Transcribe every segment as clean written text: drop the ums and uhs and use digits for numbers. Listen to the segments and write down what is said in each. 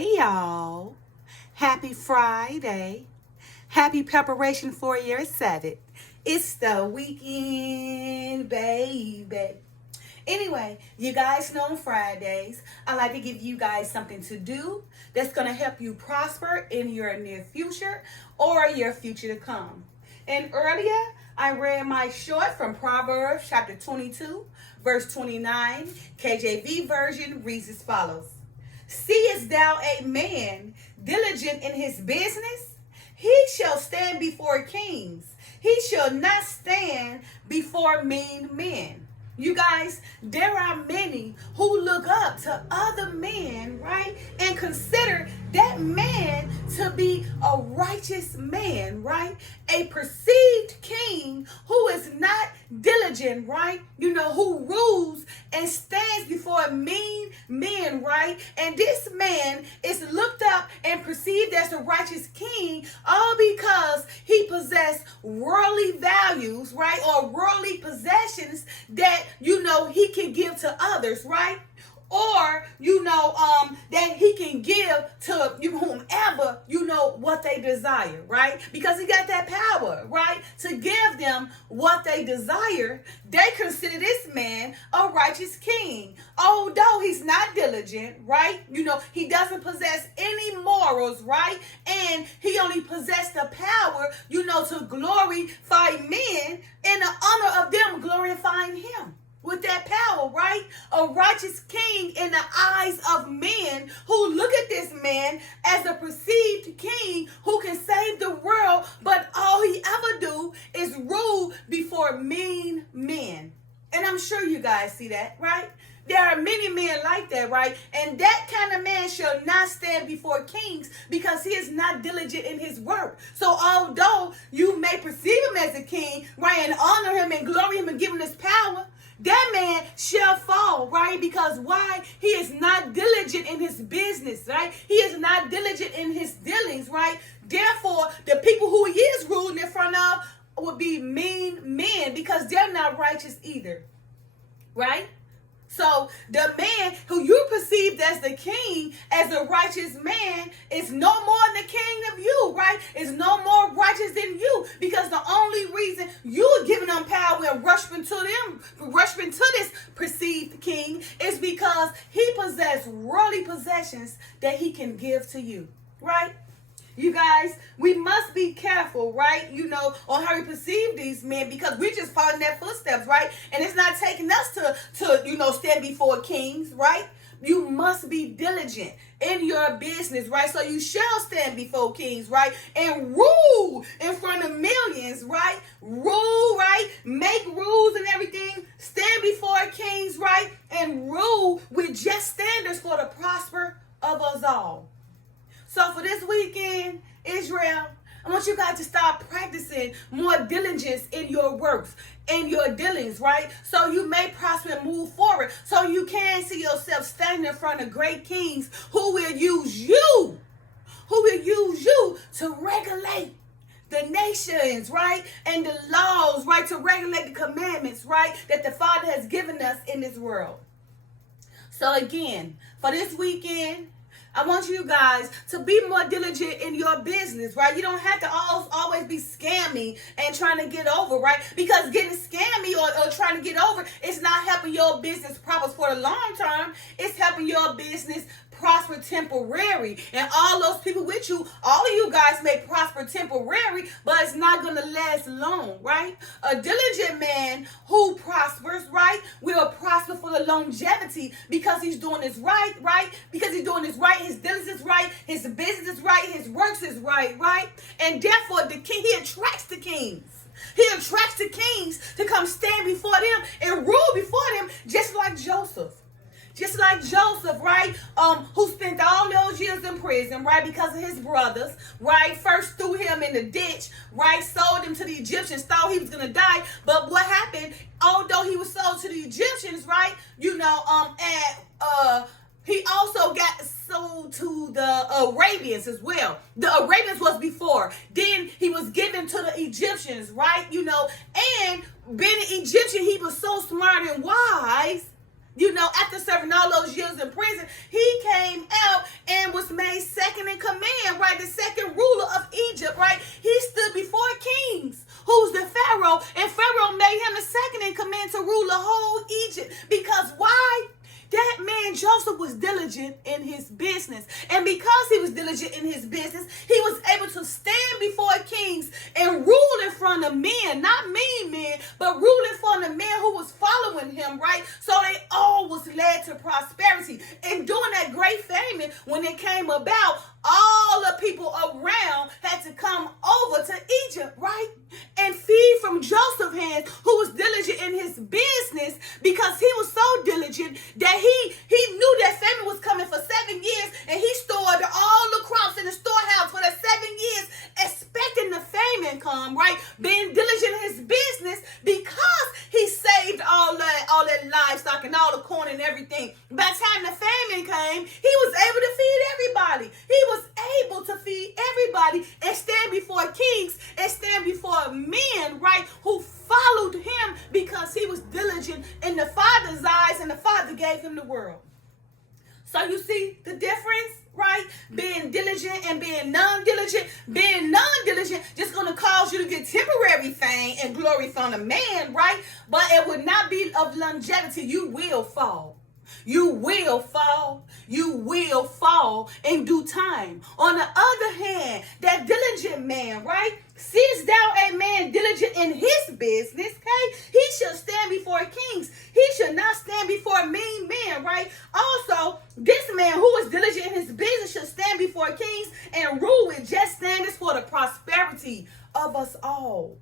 Hey y'all, happy Friday. Happy preparation for your Sabbath. It's the weekend, baby. Anyway, you guys know on Fridays, I like to give you guys something to do that's going to help you prosper in your near future or your future to come. And earlier, I read my short from Proverbs chapter 22, verse 29. KJV version reads as follows. Seest thou a man diligent in his business? He shall stand before kings. He shall not stand before mean men. You guys, there are many who look up to other men, right? And consider that man to be a righteous man, right? A perceived king who is not diligent, right? Who rules and stands before mean men, right? And this man is looked up and perceived as a righteous king all because he possessed worldly values, right? Or worldly possessions that, he can give to others, right? Or, that he can give to whomever, what they desire, right? Because he got that power, right? To give them what they desire. They consider this man a righteous king. Although he's not diligent, right? He doesn't possess any morals, right? And he only possessed the power, to glorify men in the honor of them glorifying him. With that power, right? A righteous king in the eyes of men who look at this man as a perceived king who can save the world, but all he ever do is rule before mean men. And I'm sure you guys see that, right? There are many men like that, right? And that kind of man shall not stand before kings because he is not diligent in his work. So although you may perceive him as a king, right, and honor him and glory him and give him this power, that man shall fall, right? Because why? He is not diligent in his business, right? He is not diligent in his dealings, right? Therefore, the people who he is ruling in front of would be mean men because they're not righteous either, right? So the man who you perceived as the king, as a righteous man, is no more the king of you, right? Is no more righteous than you, because the only reason you are giving them power and rushing to this perceived king is because he possesses worldly possessions that he can give to you, right? You guys, we must be careful, right? On how we perceive these men because we're just following their footsteps, right? And it's not taking us to stand before kings, right? You must be diligent in your business, right? So you shall stand before kings, right? And rule in front of millions, right? Rule, right? Make rules and everything. Stand before kings, right? And rule with just standards for the prosper of us all. So for this weekend, Israel, I want you guys to start practicing more diligence in your works, in your dealings, right? So you may prosper and move forward. So you can see yourself standing in front of great kings who will use you, to regulate the nations, right? And the laws, right? To regulate the commandments, right? That the Father has given us in this world. So again, for this weekend, I want you guys to be more diligent in your business, right? You don't have to always be scamming and trying to get over, right? Because getting scammy or trying to get over is not helping your business prosper for the long term. It's helping your business prosper temporary. And all those people with you, all of you guys may prosper temporary, but it's not going to last long, right? A diligent man who prospers, right, will prosper for the longevity because he's doing this right? Because he's doing this right, his diligence is right, his business is right, his works is right? And therefore, the king, he attracts the kings. He attracts the kings to come stand before them and rule before them, just like Joseph. Just like Joseph, right? Who spent all those years in prison, right? Because of his brothers, right? First threw him in the ditch, right? Sold him to the Egyptians, thought he was going to die. But what happened, although he was sold to the Egyptians, right? He also got sold to the Arabians as well. The Arabians was before. Then he was given to the Egyptians, right? And being an Egyptian, he was so smart and wise. After serving all those years in prison, he came out and was was made second in command, right? The second ruler of Egypt, right? He stood before kings, who's the Pharaoh, and Pharaoh made him the second in command to rule the whole Egypt. Because why? That man Joseph was diligent in his business. And because he was diligent in his business, he was able to stand before kings and rule in front of men, not mean men, but rule in front of men who was following him, right? So they all was led to prosperity. And during that great famine, when it came about, all the people around had to come over to Egypt, right? And feed from Joseph's hands, who was diligent in his business, because he was so diligent that he knew that famine was coming for 7 years, and he stored all the crops in the storehouse for the 7 years, expecting the famine come, right? Being diligent in his business, because he saved all that livestock and all the corn and everything. By the time the famine came, he was able to feed everybody. He was able to feed everybody and stand before kings and stand before men, right, who followed him because he was diligent in the Father's eyes, and the Father gave him the world. So you see the difference, right? Being diligent and being non-diligent. Being non-diligent just going to cause you to get temporary fame and glory from a man, right? But it would not be of longevity. You will fall. You will fall. You will fall in due time. On the other hand, that diligent man, right? Seest thou a man diligent in his business, okay? He shall stand before kings. He shall not stand before mean men, right? Also, this man who is diligent in his business shall stand before kings and rule with just standards for the prosperity of us all.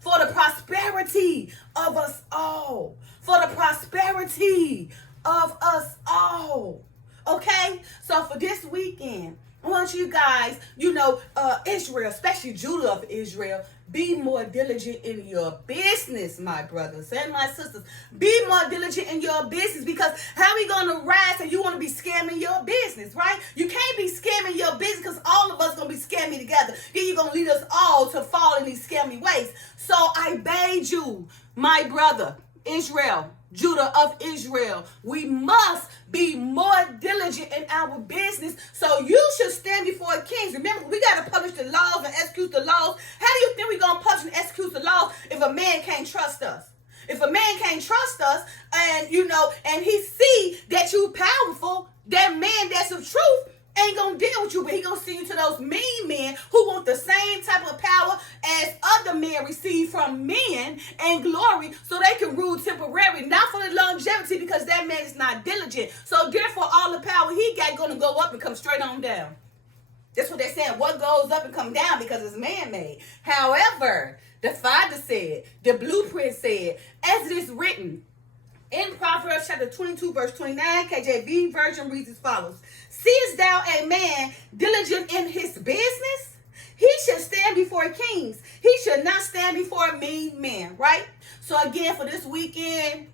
For the prosperity of us all. For the prosperity of us all. Okay? So for this weekend, I want you guys, Israel, especially Judah of Israel, be more diligent in your business, my brothers and my sisters. Be more diligent in your business, because how we going to rise and you want to be scamming your business, right? You can't be scamming your business, because all of us going to be scamming together. Then you're going to lead us all to fall in these scammy ways. So I bade you, my brother, Israel, Judah of Israel, we must be more diligent in our business. So you should stand before kings. Remember, we got to publish the laws and execute the laws. How do you think we're going to publish and execute the laws if a man can't trust us? If a man can't trust us, and and he see that you powerful, that man that's of truth ain't gonna deal with you, but he gonna send you to those mean men who want the same type of power as other men receive from men and glory, so they can rule temporarily, not for the longevity, because that man is not diligent. So therefore, all the power he got gonna go up and come straight on down. That's what they're saying. What goes up and come down because it's man-made. However, the Father said, the blueprint said, as it is written in Proverbs chapter 22, verse 29, KJV version reads as follows. Seest thou a man diligent in his business? He shall stand before kings. He shall not stand before mean men, right? So again, for this weekend,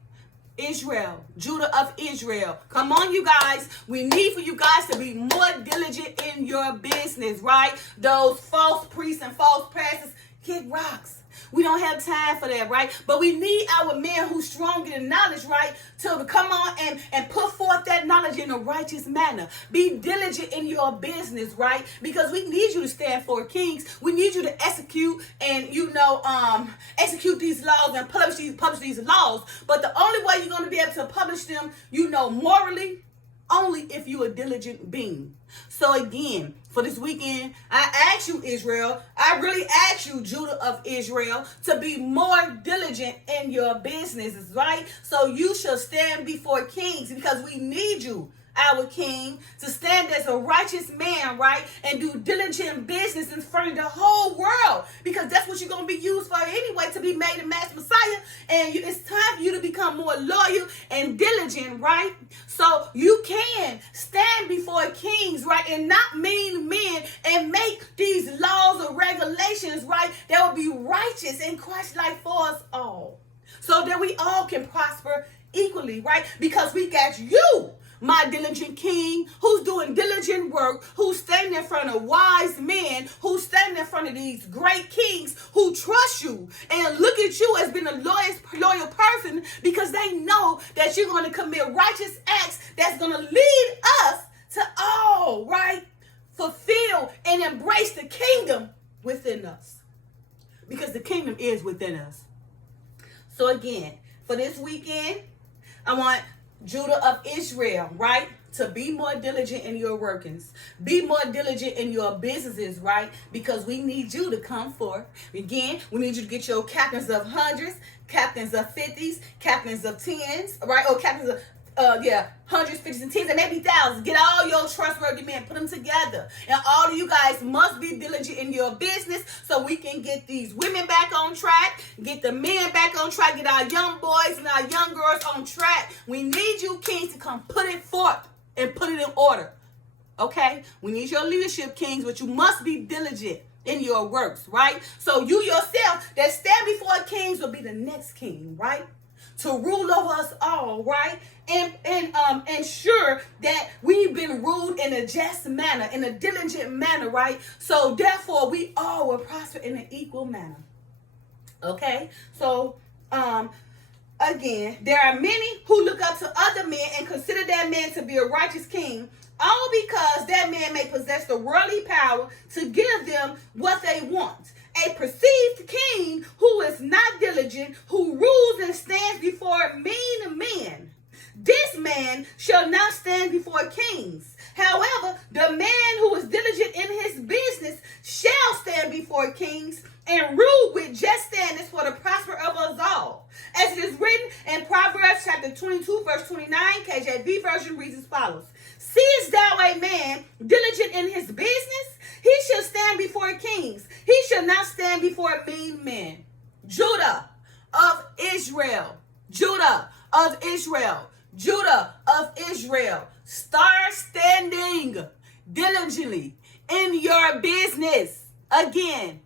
Israel, Judah of Israel, come on, you guys. We need for you guys to be more diligent in your business, right? Those false priests and false pastors, kick rocks. We don't have time for that, right? But we need our men who's strong in knowledge, right, to come on and put forth that knowledge in a righteous manner. Be diligent in your business, right? Because we need you to stand for kings. We need you to execute and, execute these laws and publish these laws. But the only way you're going to be able to publish them, morally, only if you're a diligent being. So again, for this weekend, I ask you, Israel, I really ask you, Judah of Israel, to be more diligent in your businesses, right? So you shall stand before kings, because we need you, our king, to stand as a righteous man, right? And do diligent business in front of the whole world, because that's what you're going to be used for anyway, to be made a mass Messiah. And it's time for you to become more loyal and diligent, right? So you can stand before kings, right? And not mean men, and make these laws or regulations, right? That will be righteous and Christ-like for us all, so that we all can prosper equally, right? Because we got you, my diligent king, who's doing diligent work, who's standing in front of wise men, who's standing in front of these great kings who trust you and look at you as being a loyal person, because they know that you're going to commit righteous acts that's going to lead us to all, right? is within us. So again, for this weekend, I want Judah of Israel, right, to be more diligent in your workings. Be more diligent in your businesses, right? Because we need you to come forth. Again, we need you to get your captains of hundreds, captains of 50s, captains of 10s, right? Or captains of hundreds, fifties, and tens, and maybe thousands. Get all your trustworthy men, put them together. And all of you guys must be diligent in your business so we can get these women back on track, get the men back on track, get our young boys and our young girls on track. We need you, kings, to come put it forth and put it in order. Okay? We need your leadership, kings, but you must be diligent in your works, right? So you yourself that stand before kings will be the next king, right? To rule over us all, right? And ensure that we've been ruled in a just manner, in a diligent manner, right? So therefore, we all will prosper in an equal manner. Okay? So, again, there are many who look up to other men and consider that man to be a righteous king, all because that man may possess the worldly power to give them what they want. A perceived king who is not diligent, who rules and stands before mean men. This man shall not stand before kings. However, the man who is diligent in his business shall stand before kings and rule with just standards for the prosper of us all. As it is written in Proverbs chapter 22, verse 29, KJV version reads as follows. Seest thou a man diligent in his business? He shall stand before kings. He shall not stand before mean men. Judah of Israel. Judah of Israel. Judah of Israel. Start standing diligently in your business. Again,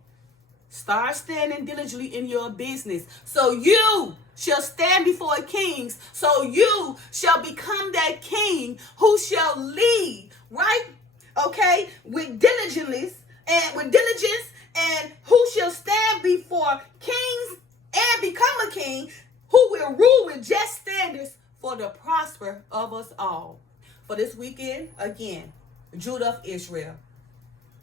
start standing diligently in your business. So you shall stand before kings. So you shall become that king who shall lead, right? Okay, with diligence and who shall stand before kings and become a king who will rule with just standards for the prosper of us all. For this weekend, again, Judah of Israel,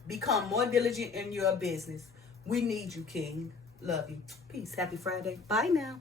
become more diligent in your business. We need you, King. Love you. Peace. Happy Friday. Bye now.